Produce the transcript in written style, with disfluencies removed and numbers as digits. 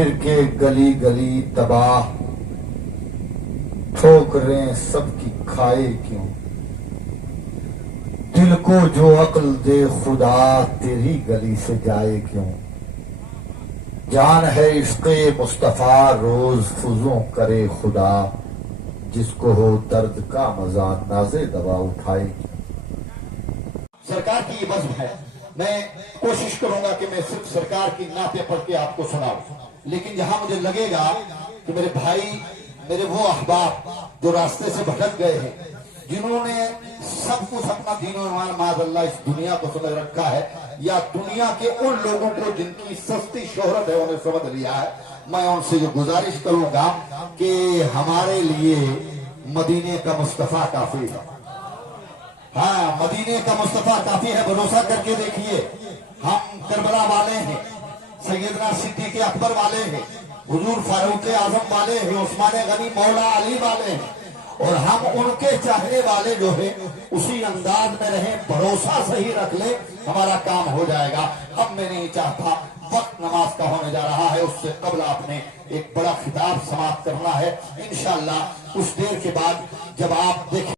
پھر کے گلی گلی تباہ، ٹھوکریں سب کی کھائے کیوں؟ دل کو جو عقل دے خدا، تیری گلی سے جائے کیوں؟ جان ہے عشق مصطفیٰ، روز فزوں کرے خدا، جس کو ہو درد کا مزہ نازے دوا اٹھائے کیوں؟ سرکار کی یہ بزم ہے، میں کوشش کروں گا کہ میں صرف سرکار کی نعتیں پڑھ کے آپ کو سناؤں، لیکن جہاں مجھے لگے گا کہ میرے بھائی، میرے وہ احباب جو راستے سے بھٹک گئے ہیں، جنہوں نے سب کچھ اپنا دین و ایمان معاذ اللہ اس دنیا کو سمجھ رکھا ہے، یا دنیا کے ان لوگوں کو جن کی سستی شہرت ہے انہیں سمجھ لیا ہے، میں ان سے یہ گزارش کروں گا کہ ہمارے لیے مدینے کا مصطفیٰ کافی ہے۔ ہاں، مدینے کا مصطفیٰ کافی ہے، بھروسہ کر کے دیکھیے۔ ہم کربلا والے ہیں، سیدنا صدیق اکبر والے ہیں، حضور فاروق اعظم والے ہیں، عثمان غنی مولا علی والے ہیں، اور ہم ان کے چاہنے والے جو ہیں اسی انداز میں رہیں، بھروسہ صحیح رکھ لیں، ہمارا کام ہو جائے گا۔ اب میں نہیں چاہتا، وقت نماز کا ہونے جا رہا ہے، اس سے قبل آپ نے ایک بڑا خطاب سماعت کرنا ہے انشاءاللہ۔ کچھ دیر کے بعد جب آپ دیکھیں